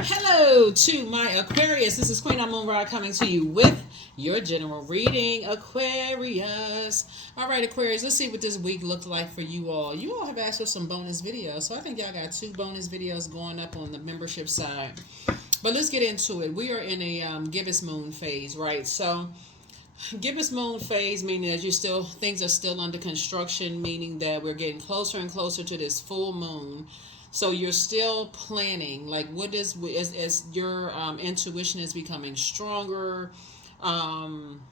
Hello to my Aquarius. This is Queen Amun Ra coming to you with your general reading, Aquarius. All right, Aquarius, let's see what this week looked like for you all. You all have asked for some bonus videos, so I think y'all got 2 bonus videos going up on the membership side. But let's get into it. We are in a gibbous moon phase, right? So gibbous moon phase meaning that things are still under construction, meaning that we're getting closer and closer to this full moon. So you're still planning, like what is as your intuition is becoming stronger. Um,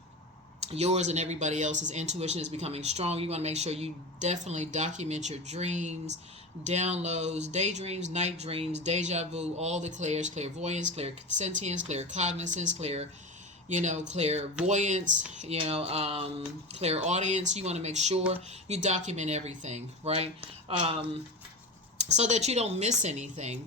Yours and everybody else's intuition is becoming strong. You want to make sure you definitely document your dreams, downloads, daydreams, night dreams, deja vu, all the clairs, clairvoyance, clairsentience, claircognizance, clairvoyance, clairaudience. You want to make sure you document everything, right? So that you don't miss anything.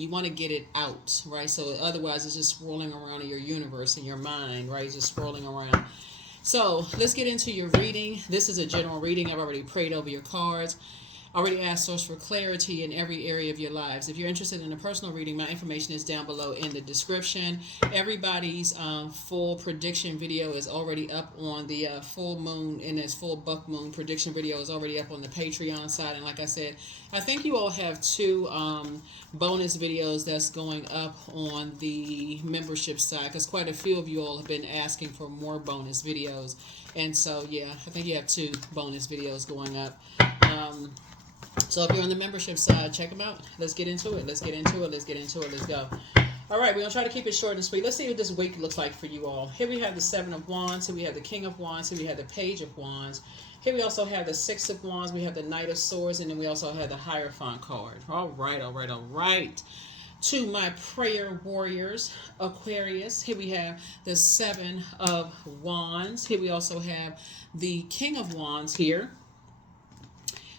You want to get it out, right? So otherwise it's just swirling around in your universe, in your mind, right? It's just swirling around. So let's get into your reading. This is a general reading. I've already prayed over your cards. I already asked Source for clarity in every area of your lives. If you're interested in a personal reading, my information is down below in the description. Everybody's full prediction video is already up on the full moon, and this full buck moon prediction video is already up on the Patreon side. And like I said, I think you all have 2 bonus videos that's going up on the membership side, because quite a few of you all have been asking for more bonus videos. And so, yeah, I think you have 2 bonus videos going up. So if you're on the membership side, check them out. Let's get into it. Let's go. All right, we're going to try to keep it short and sweet. Let's see what this week looks like for you all. Here we have the 7 of Wands. Here we have the King of Wands. Here we have the Page of Wands. Here we also have the 6 of Wands. We have the Knight of Swords. And then we also have the Hierophant card. All right. To my prayer warriors, Aquarius. Here we have the 7 of Wands. Here we also have the King of Wands here.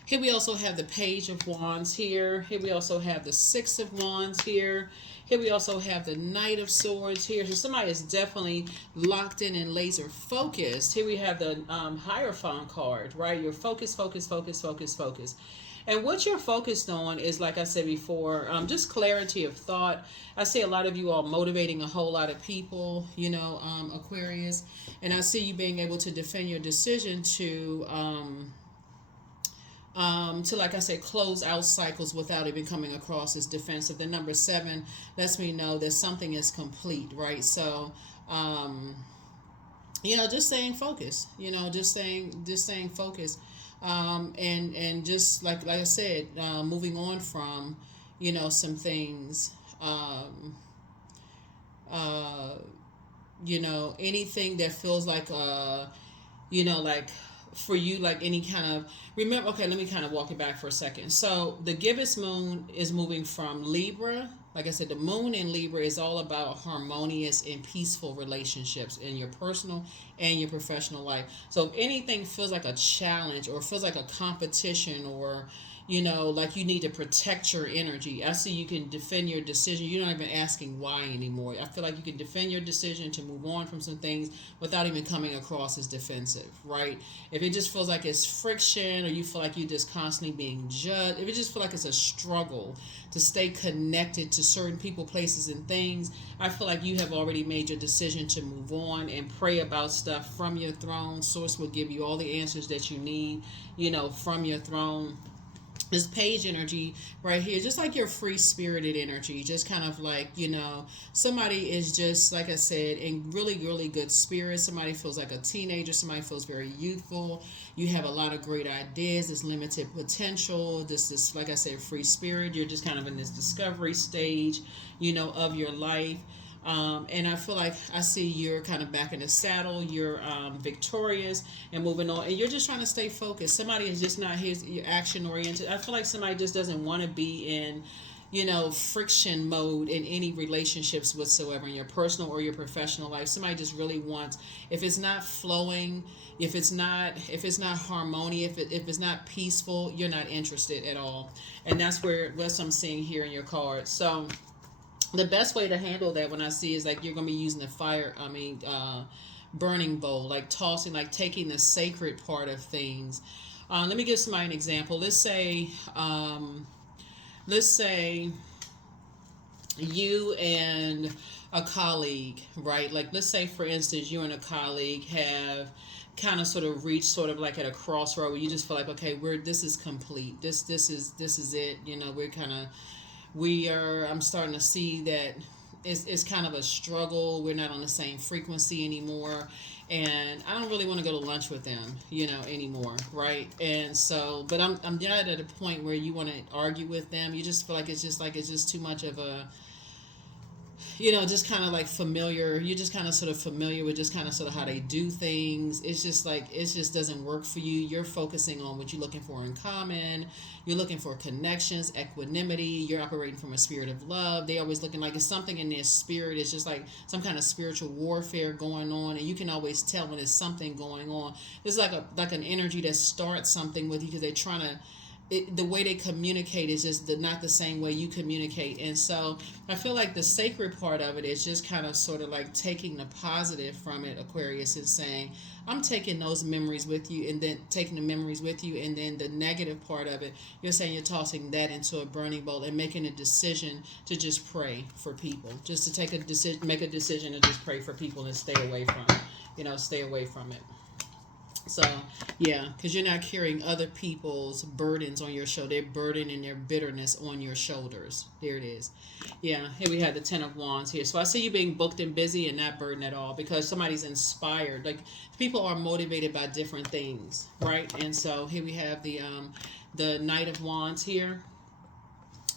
Here we also have the Page of Wands here. Here we also have the 6 of Wands here. Here we also have the Knight of Swords here. So somebody is definitely locked in and laser focused. Here we have the Hierophant card, right? You're focused. And what you're focused on is, like I said before, just clarity of thought. I see a lot of you all motivating a whole lot of people, Aquarius. And I see you being able to defend your decision to, like I said, close out cycles without even coming across as defensive. The number 7 lets me know that something is complete, right? So, just staying focused, just staying focused. And just like I said, moving on from, some things, anything that feels like, like for you, like any kind of, remember, okay, let me kind of walk it back for a second. So the gibbous moon is moving from Libra. Like I said, the moon in Libra is all about harmonious and peaceful relationships in your personal and your professional life. So if anything feels like a challenge or feels like a competition, or like you need to protect your energy, I see you can defend your decision. You're not even asking why anymore. I feel like you can defend your decision to move on from some things without even coming across as defensive, right? If it just feels like it's friction, or you feel like you're just constantly being judged, if it just feels like it's a struggle to stay connected to certain people, places, and things, I feel like you have already made your decision to move on and pray about stuff from your throne. Source will give you all the answers that you need, from your throne. This page energy right here, just like your free spirited energy, just kind of like, somebody is just, like I said, in really, really good spirits. Somebody feels like a teenager. Somebody feels very youthful. You have a lot of great ideas. This limited potential. This, like I said, free spirit. You're just kind of in this discovery stage, of your life. And I feel like I see you're kind of back in the saddle. You're victorious and moving on. And you're just trying to stay focused. Somebody is just not here. You're action oriented. I feel like somebody just doesn't want to be in, friction mode in any relationships whatsoever, in your personal or your professional life. Somebody just really wants, if it's not flowing, if it's not harmonious, if it's not peaceful, you're not interested at all. And that's what I'm seeing here in your cards. So the best way to handle that, when I see, is like you're going to be using the burning bowl, like tossing, like taking the sacred part of things. Let me give somebody an example. Let's say you and a colleague, right? Like, let's say, for instance, you and a colleague have kind of sort of reached sort of like at a crossroad where you just feel like, okay, we're this is complete. This is it. You know, we're kind of we are. I'm starting to see that it's kind of a struggle. We're not on the same frequency anymore, and I don't really want to go to lunch with them, you know, anymore, right? And so, but I'm not at a point where you want to argue with them. You just feel like it's just too much of a, you know, just kind of like familiar. You're just kind of sort of familiar with just kind of sort of how they do things. It's just like, it just doesn't work for you. You're focusing on what you're looking for in common. You're looking for connections, equanimity. You're operating from a spirit of love. They always looking like it's something in their spirit. It's just like some kind of spiritual warfare going on. And you can always tell when there's something going on. It's like an energy that starts something with you because they're trying to, the way they communicate is just not the same way you communicate. And so I feel like the sacred part of it is just kind of sort of like taking the positive from it, Aquarius, is saying, I'm taking those memories with you, and then taking the memories with you, and then the negative part of it, you're saying you're tossing that into a burning bowl and making a decision to just pray for people, just to take a decision, make a decision to just pray for people and stay away from it, stay away from it. So, yeah, because you're not carrying other people's burdens on your shoulder. Their burden and their bitterness on your shoulders. There it is. Yeah, here we have the Ten of Wands here. So I see you being booked and busy and not burdened at all because somebody's inspired. Like, people are motivated by different things, right? And so here we have the Knight of Wands here.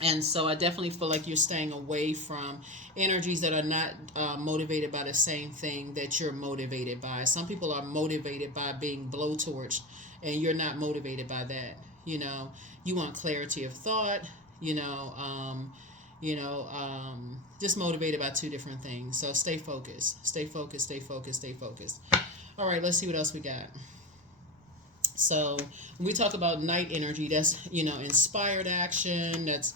And so I definitely feel like you're staying away from energies that are not motivated by the same thing that you're motivated by. Some people are motivated by being blowtorched, and you're not motivated by that. You want clarity of thought. Just motivated by two different things. So stay focused. Stay focused. Stay focused. Stay focused. All right, let's see what else we got. So when we talk about night energy, that's inspired action. That's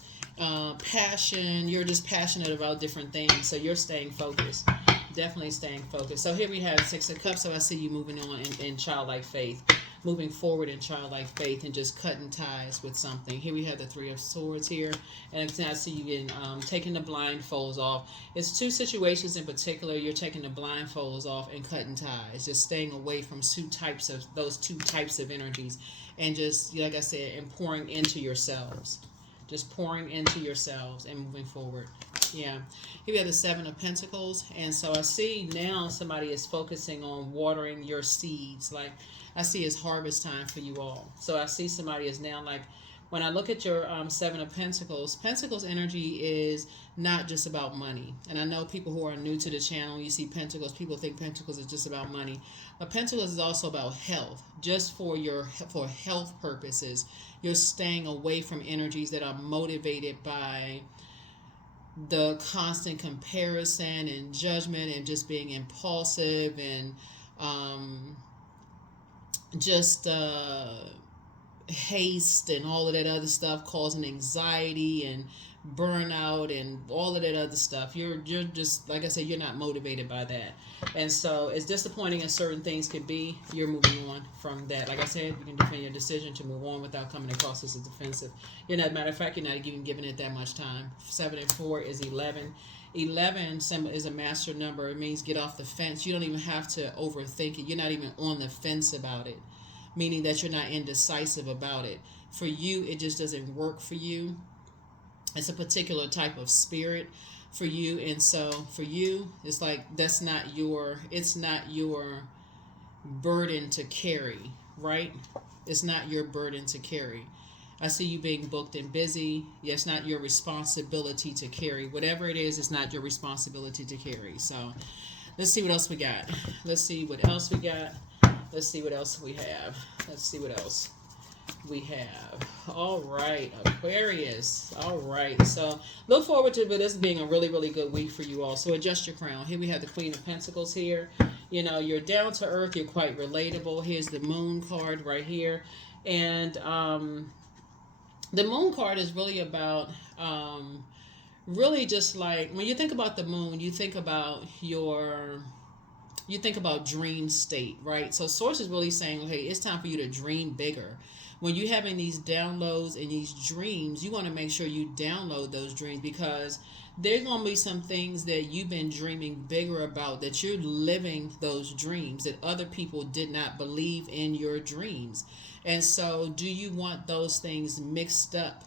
passion. You're just passionate about different things. So you're staying focused. Definitely staying focused. So here we have Six of Cups. So I see you moving on in childlike faith, moving forward in childlike faith, and just cutting ties with something. Here we have the Three of Swords here, and I see you getting taking the blindfolds off. It's two situations in particular. You're taking the blindfolds off and cutting ties, just staying away from those two types of energies, and just like I said, and pouring into yourselves. Just pouring into yourselves and moving forward. Yeah. Here we have the Seven of Pentacles. And so I see now somebody is focusing on watering your seeds. Like, I see it's harvest time for you all. So I see somebody is now like, when I look at your Seven of Pentacles, Pentacles energy is not just about money. And I know people who are new to the channel, you see Pentacles, people think Pentacles is just about money. But Pentacles is also about health. Just for health purposes, you're staying away from energies that are motivated by the constant comparison and judgment and just being impulsive and just haste and all of that other stuff, causing anxiety and burnout and all of that other stuff. You're just, like I said, you're not motivated by that. And so as disappointing as certain things can be, you're moving on from that. Like I said, you can defend your decision to move on without coming across as defensive. Matter of fact, you're not even giving it that much time. 7 and 4 is 11. 11 is a master number. It means get off the fence. You don't even have to overthink it. You're not even on the fence about it, meaning that you're not indecisive about it. For you, it just doesn't work for you. It's a particular type of spirit for you. And so for you, it's like it's not your burden to carry, right? It's not your burden to carry. I see you being booked and busy. Yeah, it's not your responsibility to carry. Whatever it is, it's not your responsibility to carry. So let's see what else we got. Let's see what else we got. Let's see what else we have. Let's see what else we have. All right, Aquarius. All right. So look forward to this being a really, really good week for you all. So adjust your crown. Here we have the Queen of Pentacles here. You're down to earth. You're quite relatable. Here's the Moon card right here. And the Moon card is really about really just like when you think about the moon, you think about dream state, right? So Source is really saying, okay, it's time for you to dream bigger. when you're having these downloads and these dreams, you want to make sure you download those dreams, because there's going to be some things that you've been dreaming bigger about, that you're living those dreams that other people did not believe in your dreams. And so do you want those things mixed up?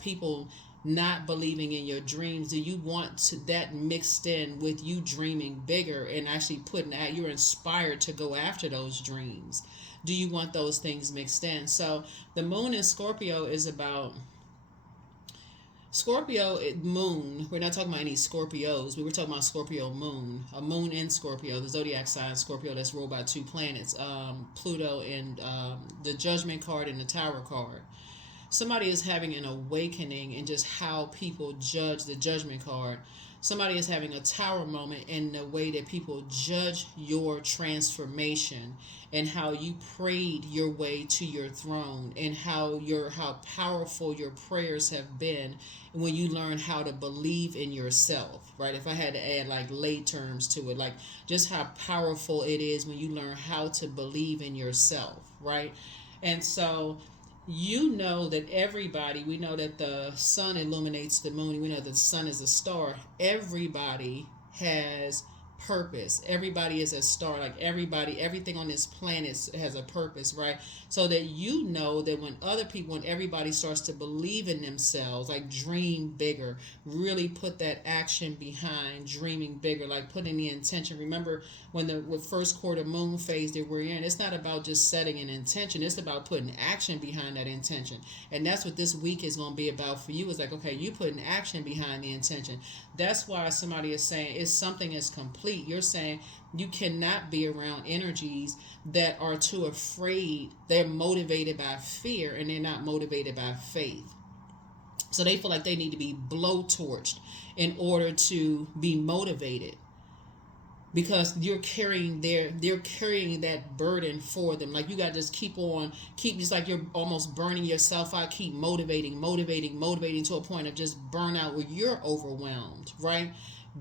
People not believing in your dreams. Do you want that mixed in with you dreaming bigger and actually putting out, you're inspired to go after those dreams? Do you want those things mixed in? So the moon in Scorpio is about Scorpio moon. We're not talking about any Scorpios. We were talking about Scorpio moon. A moon in Scorpio, the zodiac sign Scorpio, that's ruled by two planets, Pluto and the Judgment card and the Tower card. Somebody is having an awakening in just how people judge the Judgment card. Somebody is having a Tower moment in the way that people judge your transformation and how you prayed your way to your throne, and how powerful your prayers have been when you learn how to believe in yourself, right? If I had to add like lay terms to it, like just how powerful it is when you learn how to believe in yourself, right? And so that everybody, we know that the sun illuminates the moon. We know that the sun is a star. Everybody has purpose. Everybody is a star. Like everything on this planet has a purpose, right? So that that when everybody starts to believe in themselves, like dream bigger, really put that action behind dreaming bigger, like putting the intention. Remember when the first quarter moon phase that we're in, it's not about just setting an intention. It's about putting action behind that intention. And that's what this week is going to be about for you. It's like, okay, you putting action behind the intention. That's why somebody is saying it's something is complete. You're saying you cannot be around energies that are too afraid. They're motivated by fear and they're not motivated by faith. So they feel like they need to be blowtorched in order to be motivated, because they're carrying that burden for them. Like you got to just keep just like you're almost burning yourself out, keep motivating to a point of just burnout where you're overwhelmed, right?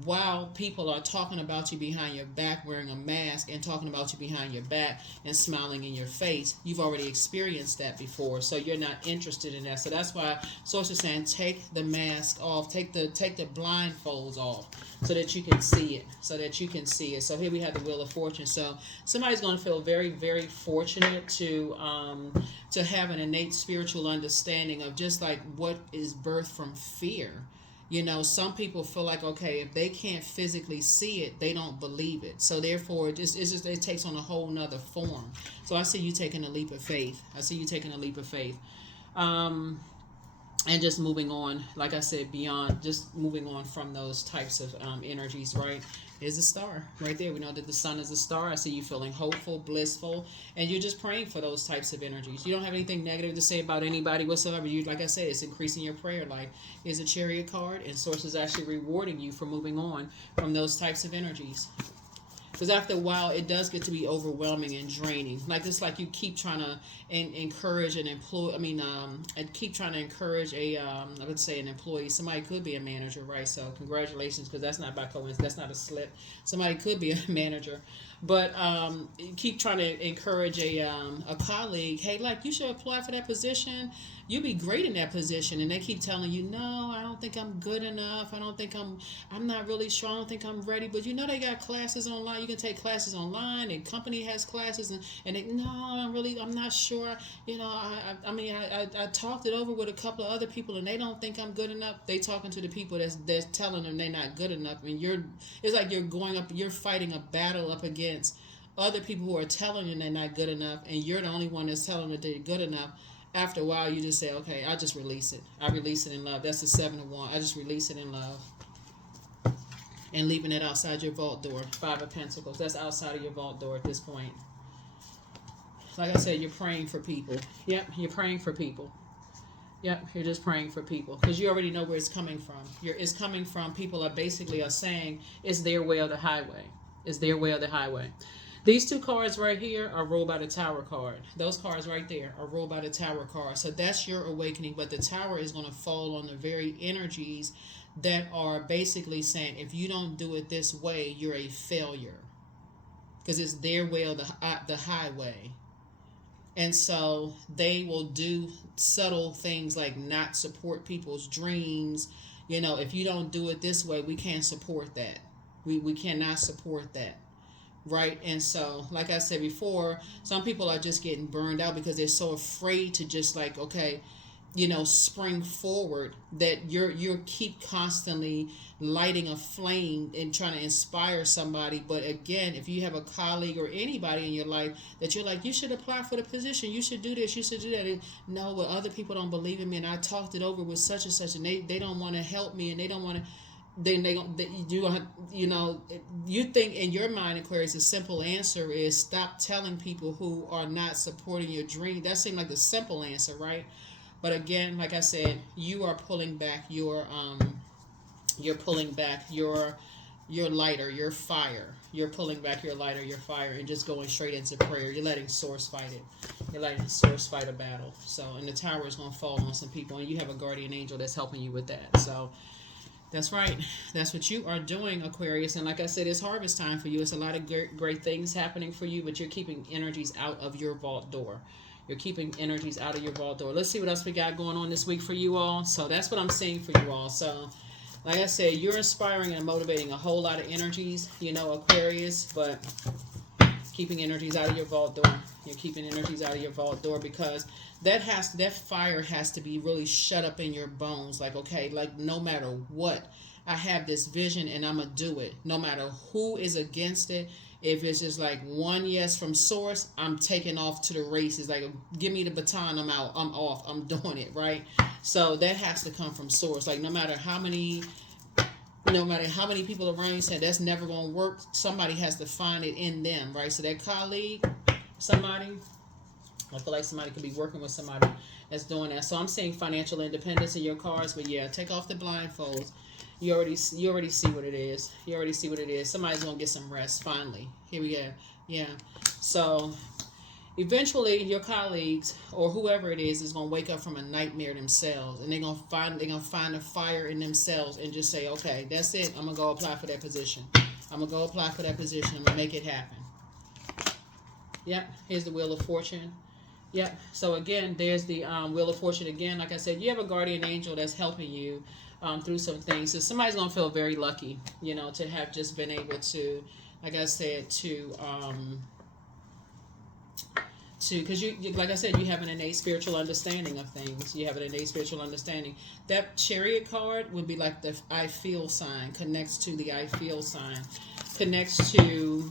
While people are talking about you behind your back, wearing a mask, and talking about you behind your back and smiling in your face. You've already experienced that before, so you're not interested in that. So that's why Source is saying take the mask off, take the blindfolds off, so that you can see it. So here we have the Wheel of Fortune. So somebody's going to feel very, very fortunate to have an innate spiritual understanding of just like what is birthed from fear. Some people feel like, okay, if they can't physically see it, they don't believe it. So therefore, it takes on a whole nother form. So I see you taking a leap of faith. And just moving on, like I said, beyond, just moving on from those types of energies, right? Is a star right there. We know that the sun is a star. I see you feeling hopeful, blissful, and you're just praying for those types of energies. You don't have anything negative to say about anybody whatsoever. You, like I said, it's increasing your prayer life. Is a Chariot card, and Source is actually rewarding you for moving on from those types of energies. Because after a while, it does get to be overwhelming and draining. Like it's like you keep trying to encourage an employee. And keep trying to encourage I would say an employee. Somebody could be a manager, right? So congratulations, because that's not by coincidence. That's not a slip. Somebody could be a manager, but keep trying to encourage a colleague. Hey, like you should apply for that position. You'll be great in that position, and they keep telling you, no, I don't think I'm good enough. I don't think I'm not really sure. I don't think I'm ready. But they got classes online. You can take classes online, and company has classes, and they, no, I'm not sure. I talked it over with a couple of other people, and they don't think I'm good enough. They talking to the people that's telling them they're not good enough, and it's like you're fighting a battle up against other people who are telling you they're not good enough, and you're the only one that's telling them that they're good enough. After a while, you just say, okay, I just release it. I release it in love. That's the 7 of Wands. I just release it in love. And leaving it outside your vault door. 5 of Pentacles. That's outside of your vault door at this point. Like I said, you're praying for people. Yep, you're praying for people. Yep, you're just praying for people. Because you already know where it's coming from. It's coming from people are saying it's their way or the highway. It's their way or the highway. These two cards right here are ruled by the Tower card. Those cards right there are ruled by the Tower card. So that's your awakening. But the Tower is going to fall on the very energies that are basically saying, if you don't do it this way, you're a failure. Because it's their way or the highway. And so they will do subtle things like not support people's dreams. If you don't do it this way, we can't support that. We cannot support that. Right. And so, like I said before, some people are just getting burned out because they're so afraid to just like, okay, spring forward, that you're keep constantly lighting a flame and trying to inspire somebody. But again, if you have a colleague or anybody in your life that you're like, you should apply for the position, you should do this, you should do that, and no, but other people don't believe in me, and I talked it over with such and such, and they don't want to help me, and they don't want to, then you think in your mind, Aquarius, the simple answer is stop telling people who are not supporting your dream. That seemed like the simple answer, right? But again, like I said, you are pulling back you're pulling back your lighter, your fire. You're pulling back your lighter, your fire, and just going straight into prayer. You're letting source fight it. You're letting source fight a battle. So, and the tower is going to fall on some people, and you have a guardian angel that's helping you with that. So, that's right. That's what you are doing, Aquarius. And like I said, it's harvest time for you. It's a lot of great things happening for you, but you're keeping energies out of your vault door. You're keeping energies out of your vault door. Let's see what else we got going on this week for you all. So that's what I'm seeing for you all. So like I said, you're inspiring and motivating a whole lot of energies, Aquarius, but keeping energies out of your vault door. You're keeping energies out of your vault door because that fire has to be really shut up in your bones. Like, okay, like no matter what, I have this vision and I'm gonna do it. No matter who is against it. If it's just like one yes from source, I'm taking off to the races. Like, give me the baton, I'm out, I'm off, I'm doing it, right? So that has to come from source. Like, no matter how many people around you say that's never going to work, somebody has to find it in them, right? So that colleague, somebody, I feel like somebody could be working with somebody that's doing that. So I'm seeing financial independence in your cards, but yeah, take off the blindfolds. You already see what it is. You already see what it is. Somebody's gonna get some rest finally. Here we go. Yeah. So eventually, your colleagues or whoever it is gonna wake up from a nightmare themselves, and they're gonna find a fire in themselves and just say, okay, that's it. I'm gonna go apply for that position. I'm gonna go apply for that position. I'm gonna make it happen. Yep. Here's the Wheel of Fortune. Yep. So again, there's the Wheel of Fortune again. Like I said, you have a guardian angel that's helping you through some things. So somebody's gonna feel very lucky, to have just been able to, like I said, because you, like I said, you have an innate spiritual understanding of things. You have an innate spiritual understanding. That Chariot card would be like the I feel sign, connects to the I feel sign, connects to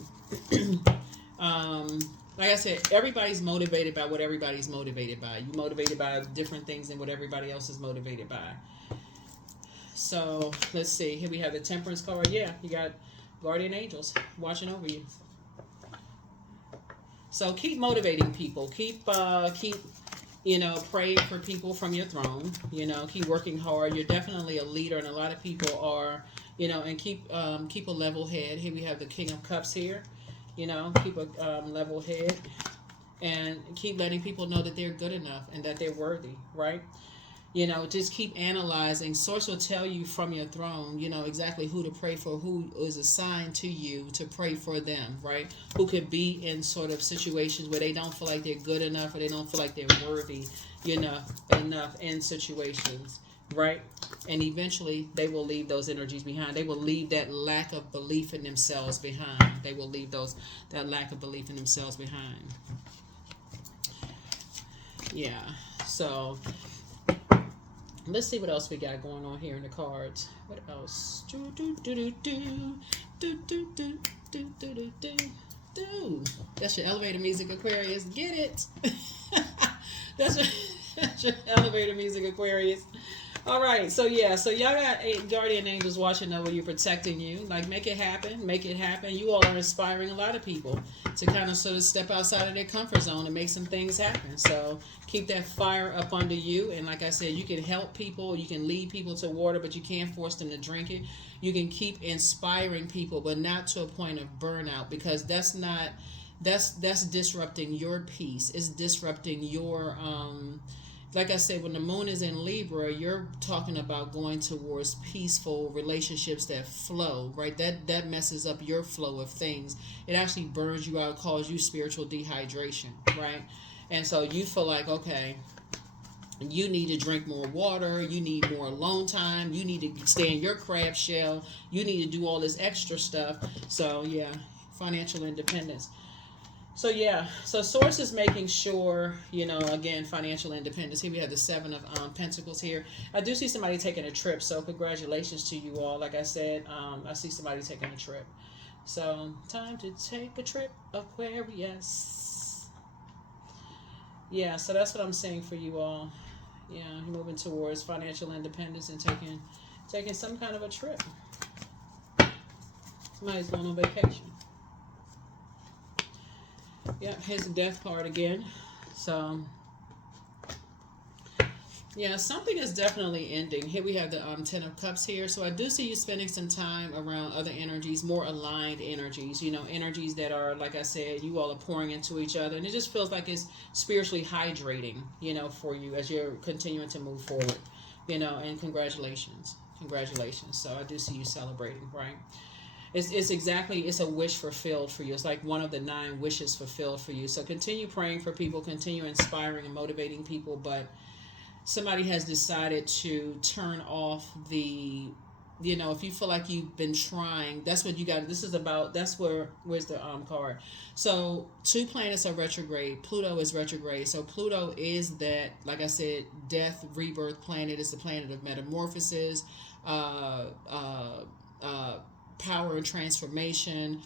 like I said, everybody's motivated by what everybody's motivated by. You're motivated by different things than what everybody else is motivated by. So let's see. Here we have the Temperance card. Yeah, you got guardian angels watching over you. So keep motivating people. Keep praying for people from your throne. Keep working hard. You're definitely a leader, and a lot of people are. And keep a level head. Here we have the King of Cups here. Keep a level head, and keep letting people know that they're good enough and that they're worthy. Right. Just keep analyzing. Source will tell you from your throne, exactly who to pray for, who is assigned to you to pray for them, right? Who could be in sort of situations where they don't feel like they're good enough or they don't feel like they're worthy, enough in situations, right? And eventually they will leave those energies behind. They will leave that lack of belief in themselves behind. They will leave that lack of belief in themselves behind. Yeah, so let's see what else we got going on here in the cards. What else? That's your elevator music, Aquarius. Get it? That's your elevator music, Aquarius. All right, so yeah, so y'all got guardian angels watching over you, protecting you. Like, make it happen, make it happen. You all are inspiring a lot of people to kind of sort of step outside of their comfort zone and make some things happen. So keep that fire up under you. And like I said, you can help people, you can lead people to water, but you can't force them to drink it. You can keep inspiring people, but not to a point of burnout, because that's disrupting your peace. It's disrupting your like I said, when the moon is in Libra, you're talking about going towards peaceful relationships that flow, right? That messes up your flow of things. It actually burns you out, causes you spiritual dehydration, right? And so you feel like, okay, you need to drink more water, you need more alone time, you need to stay in your crab shell, you need to do all this extra stuff. So yeah, financial independence. So yeah, so source is making sure, again, financial independence. Here we have the Seven of Pentacles here. I do see somebody taking a trip, so congratulations to you all. Like I said, I see somebody taking a trip. So time to take a trip, Aquarius. Yeah, so that's what I'm saying for you all. Yeah, you're moving towards financial independence and taking some kind of a trip. Somebody's going on vacation. Yep, here's the death card again. So, yeah, something is definitely ending. Here we have the Ten of Cups here. So I do see you spending some time around other energies, more aligned energies, energies that are, like I said, you all are pouring into each other. And it just feels like it's spiritually hydrating, for you as you're continuing to move forward, and congratulations. Congratulations. So I do see you celebrating, right? It's a wish fulfilled for you. It's like one of the 9 wishes fulfilled for you. So continue praying for people, continue inspiring and motivating people, but somebody has decided to turn off the, if you feel like you've been trying, that's what you got. This is about, where's the card. So 2 planets are retrograde. Pluto is retrograde. So Pluto is that, like I said, death, rebirth planet. It's the planet of metamorphosis, power and transformation,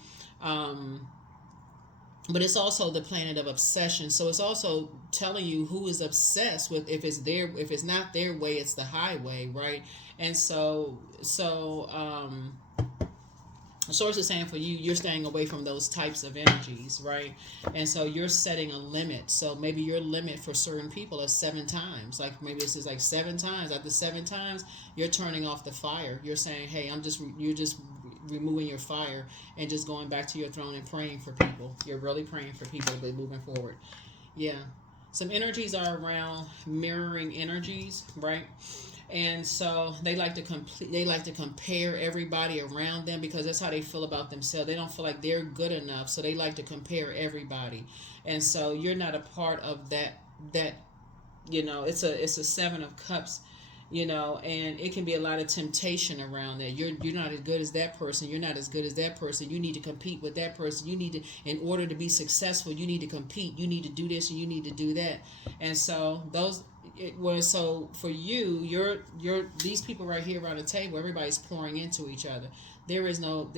but it's also the planet of obsession. So it's also telling you who is obsessed with, if it's not their way, it's the highway, right? And so source is saying for you, you're staying away from those types of energies, right? And so you're setting a limit. So maybe your limit for certain people is 7 times. Like maybe this is like 7 times. After 7 times, you're turning off the fire. You're saying, hey, you're just removing your fire and just going back to your throne and praying for people. You're really praying for people to be moving forward. Yeah. Some energies are around mirroring energies, right? And so they like to compare everybody around them, because that's how they feel about themselves. They don't feel like they're good enough, so they like to compare everybody. And so you're not a part of that it's a 7 of Cups, and it can be a lot of temptation around that. You're not as good as that person. You're not as good as that person. You need to compete with that person. You need to, in order to be successful, you need to compete. You need to do this and you need to do that. And so so for you, you're these people right here around the table, everybody's pouring into each other. There's no,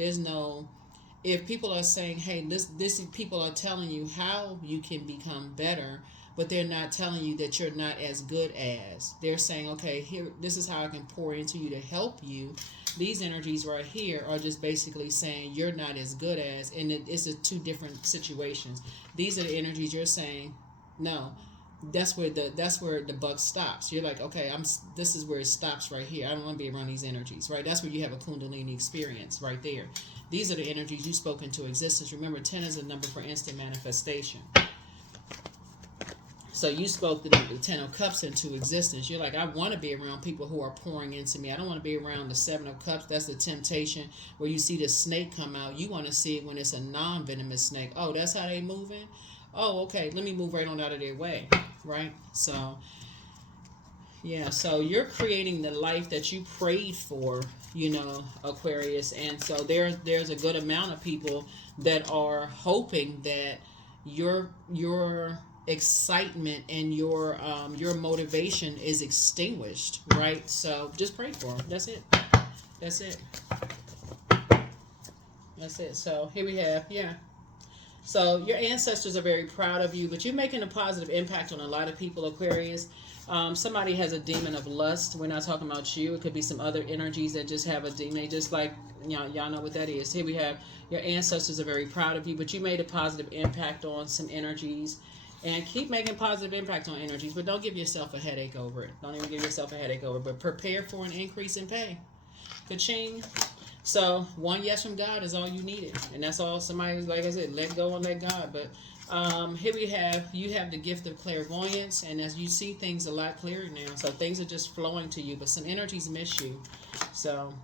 if people are saying, hey, this people are telling you how you can become better, but they're not telling you that you're not as good as. They're saying, okay, here, this is how I can pour into you to help you. These energies right here are just basically saying you're not as good as, and it's 2 different situations. These are the energies you're saying, no, that's where the buck stops. You're like, okay, this is where it stops right here. I don't want to be around these energies, right? That's where you have a Kundalini experience right there. These are the energies you spoke into existence. Remember, 10 is a number for instant manifestation. So you spoke the 10 of Cups into existence. You're like, I want to be around people who are pouring into me. I don't want to be around the 7 of Cups. That's the temptation where you see the snake come out. You want to see it when it's a non-venomous snake. Oh, that's how they moving? Oh, okay. Let me move right on out of their way, right? So, yeah. So you're creating the life that you prayed for, Aquarius. And so there's a good amount of people that are hoping that your excitement and your motivation is extinguished, right? So just pray for them. That's it. So here we have, so your ancestors are very proud of you, but you're making a positive impact on a lot of people, Aquarius. Somebody has a demon of lust. We're not talking about you. It could be some other energies that just have a demon. Just like, y'all know what that is. Here we have your ancestors are very proud of you, but you made a positive impact on some energies. And keep making positive impact on energies, but don't give yourself a headache over it. Don't even give yourself a headache over it, but prepare for an increase in pay. Ka-ching. So, 1 yes from God is all you needed. And that's all somebody, like I said, let go and let God. But here you have the gift of clairvoyance, and as you see things a lot clearer now. So, things are just flowing to you, but some energies miss you. So,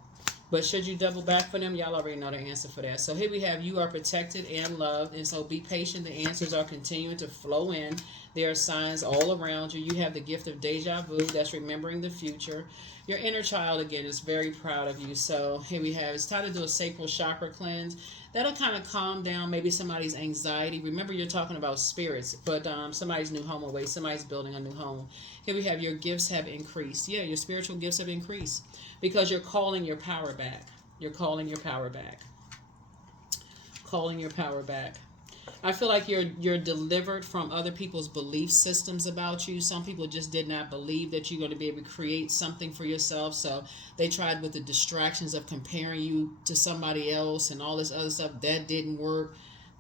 but should you double back for them? Y'all already know the answer for that. So here we have, you are protected and loved. And so be patient. The answers are continuing to flow in. There are signs all around you. You have the gift of deja vu. That's remembering the future. Your inner child, again, is very proud of you. So here we have, it's time to do a sacral chakra cleanse. That'll kind of calm down maybe somebody's anxiety. Remember, you're talking about spirits, but somebody's new home away. Somebody's building a new home. Here we have, your gifts have increased. Yeah, your spiritual gifts have increased because you're calling your power back. You're calling your power back. Calling your power back. I feel like you're delivered from other people's belief systems about you. Some people just did not believe that you're going to be able to create something for yourself. So they tried with the distractions of comparing you to somebody else and all this other stuff. That didn't work.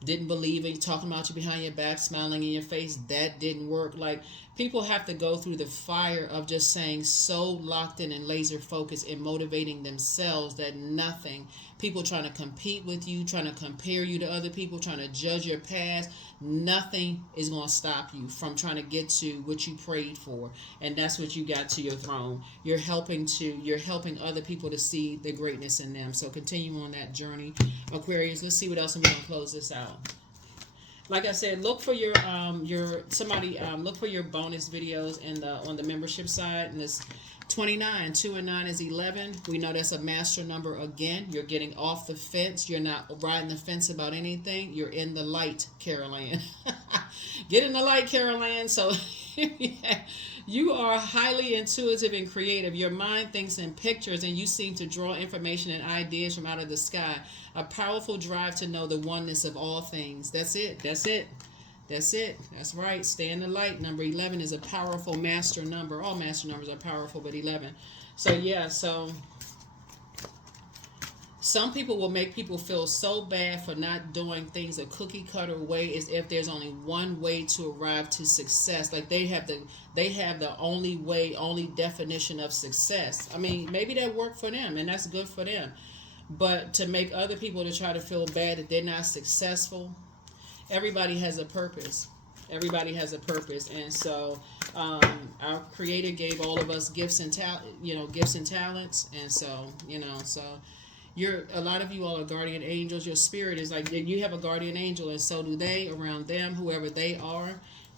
Didn't believe it. Talking about you behind your back, smiling in your face. That didn't work. Like, people have to go through the fire of just saying so locked in and laser focused and motivating themselves that nothing, people trying to compete with you, trying to compare you to other people, trying to judge your past, nothing is going to stop you from trying to get to what you prayed for. And that's what you got to your throne. You're helping other people to see the greatness in them. So continue on that journey, Aquarius. Let's see what else, and we're going to close this out. Like I said, look for your look for your bonus videos in the on the membership side. And this 29, 2 and 9 is 11. We know that's a master number again. You're getting off the fence. You're not riding the fence about anything. You're in the light, Carol Ann. Get in the light, Carol Ann. So you are highly intuitive and creative. Your mind thinks in pictures, and you seem to draw information and ideas from out of the sky. A powerful drive to know the oneness of all things. That's it. That's it. That's it. That's right. Stay in the light. Number 11 is a powerful master number. All master numbers are powerful, but 11. So yeah, so some people will make people feel so bad for not doing things a cookie cutter way, as if there's only one way to arrive to success. Like they have the only way, only definition of success. I mean, maybe that worked for them and that's good for them. But to make other people to try to feel bad that they're not successful, everybody has a purpose. Everybody has a purpose. And so our creator gave all of us gifts and gifts and talents. And so, so a lot of you all are guardian angels. Your spirit is like, you have a guardian angel, and so do they around them, whoever they are.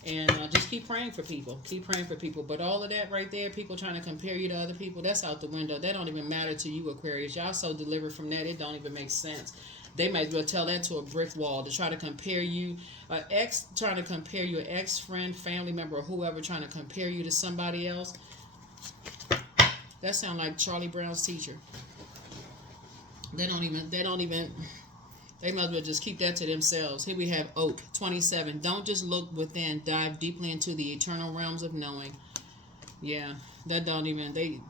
And just keep praying for people. Keep praying for people. But all of that right there, people trying to compare you to other people, that's out the window. That don't even matter to you, Aquarius. Y'all so delivered from that, it don't even make sense. They might as well tell that to a brick wall, to try to compare you, an ex-friend, family member, or whoever trying to compare you to somebody else. That sounds like Charlie Brown's teacher. They might as well just keep that to themselves. Here we have Oak, 27. Don't just look within, dive deeply into the eternal realms of knowing. Yeah, that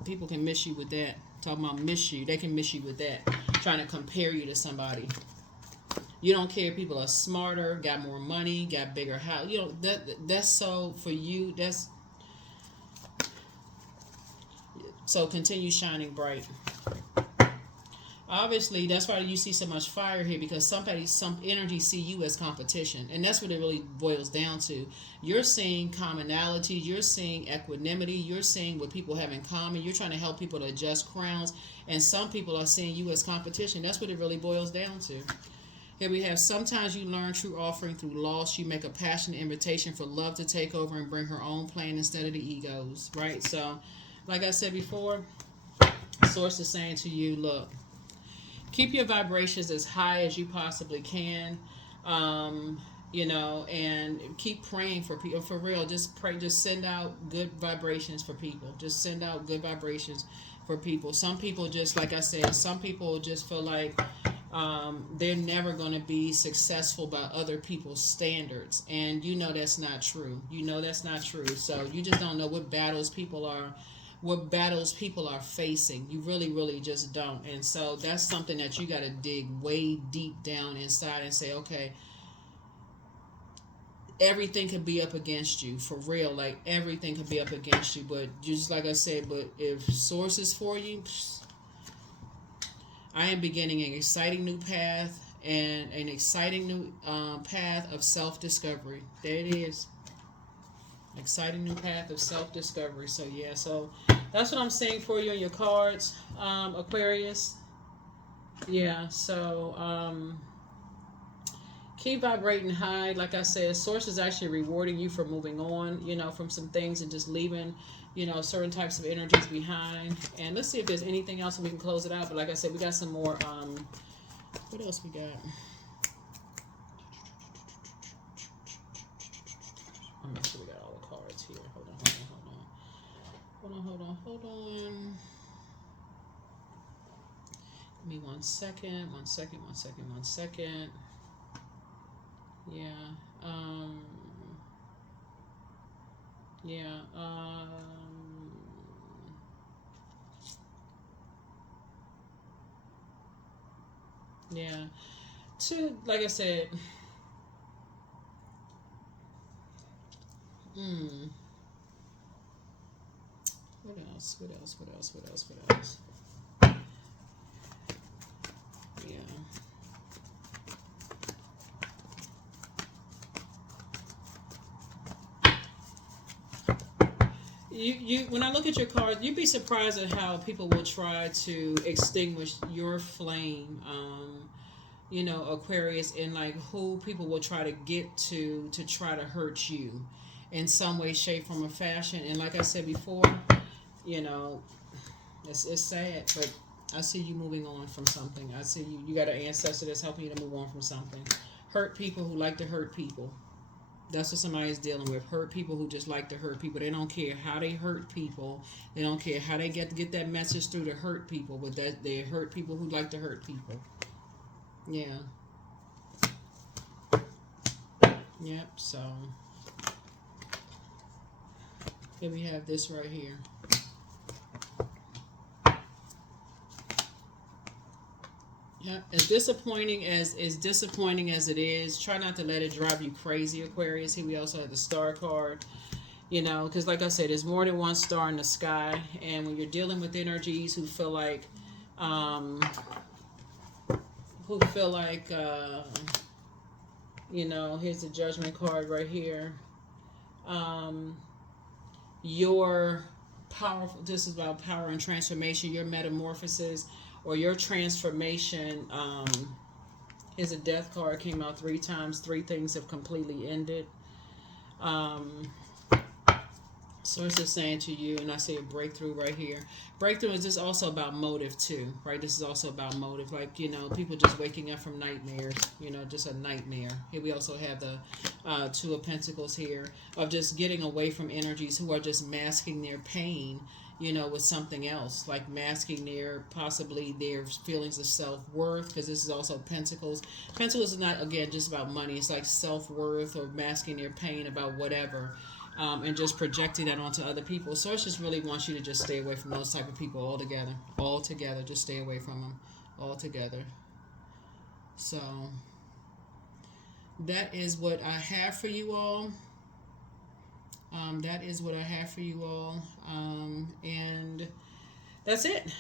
people can miss you with that. Talking about miss you, they can miss you with that. Trying to compare you to somebody. You don't care if people are smarter, got more money, got bigger house. That's so for you. So continue shining bright. Obviously, that's why you see so much fire here, because some energy see you as competition, and that's what it really boils down to. You're seeing commonalities, you're seeing equanimity, you're seeing what people have in common. You're trying to help people to adjust crowns, and some people are seeing you as competition. That's what it really boils down to. Here we have, sometimes you learn true offering through loss. You make a passionate invitation for love to take over and bring her own plan instead of the egos, right? So, like I said before, Source is saying to you, look, keep your vibrations as high as you possibly can, and keep praying for people. For real, just pray. Just send out good vibrations for people. Just send out good vibrations for people. Some people, just like I said, some people just feel like they're never going to be successful by other people's standards, and that's not true. That's not true. So you just don't know what battles people are facing. You really, really just don't. And so that's something that you got to dig way deep down inside and say, okay, everything could be up against you, for real. Like, everything could be up against you. But just like I said, but if Source is for you, I am beginning an exciting new path, and an exciting new path of self-discovery. There it is. Exciting new path of self-discovery. So yeah, so that's what I'm saying for you on your cards, Aquarius. Yeah, so Keep vibrating high. Like I said, source is actually rewarding you for moving on, from some things and just leaving, certain types of energies behind. And let's see if there's anything else and we can close it out. But like I said, we got some more. What else we got? I'll make sure we got all the cards here. Hold on. Give me 1 second. Yeah. Yeah. Yeah. Like I said, what else? Yeah. You when I look at your cards, you'd be surprised at how people will try to extinguish your flame, Aquarius, and like who people will try to get to try to hurt you in some way, shape, form, or fashion. And like I said before, you know, it's sad, but I see you moving on from something. I see you got an ancestor that's helping you to move on from something. Hurt people who like to hurt people. That's what somebody is dealing with. Hurt people who just like to hurt people. They don't care how they hurt people. They don't care how they get that message through to hurt people. But that they hurt people who like to hurt people. Yeah. Yep. So here we have this right here. Yeah, as disappointing as it is, try not to let it drive you crazy, Aquarius. Here we also have the star card, because like I said, there's more than one star in the sky, and when you're dealing with energies who feel like, um, here's the Judgment card right here. Your powerful. This is about power and transformation. Your metamorphosis or your transformation. Here's a Death card, came out 3 times. 3 things have completely ended. So it's just saying to you, and I see a breakthrough right here. Breakthrough is just also about motive too, right? This is also about motive, like people just waking up from nightmares, just a nightmare. Here we also have the 2 of Pentacles here, of just getting away from energies who are just masking their pain, with something else, like masking possibly their feelings of self-worth, because this is also Pentacles. Pentacles is not, again, just about money. It's like self-worth or masking their pain about whatever. And just projecting that onto other people. So it just really wants you to just stay away from those type of people altogether. Altogether, just stay away from them altogether. So that is what I have for you all. And that's it.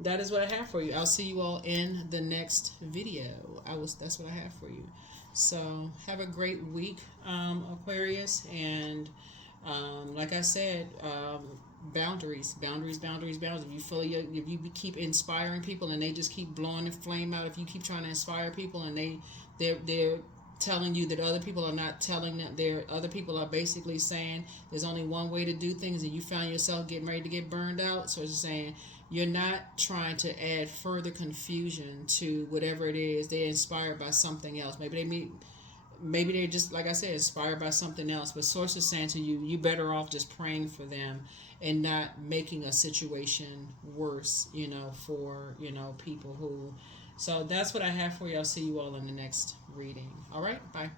That is what I have for you. I'll see you all in the next video. That's what I have for you. So have a great week, Aquarius, and like I said, boundaries. If you feel if you keep inspiring people and they just keep blowing the flame out, if you keep trying to inspire people and they're telling you that other people are not telling them, other people are basically saying there's only one way to do things, and you found yourself getting ready to get burned out. So it's just saying you're not trying to add further confusion to whatever it is. They're inspired by something else. Maybe they're just, like I said, inspired by something else. But Source is saying to you, you better off just praying for them and not making a situation worse, for, people who. So that's what I have for you. I'll see you all in the next reading. All right. Bye.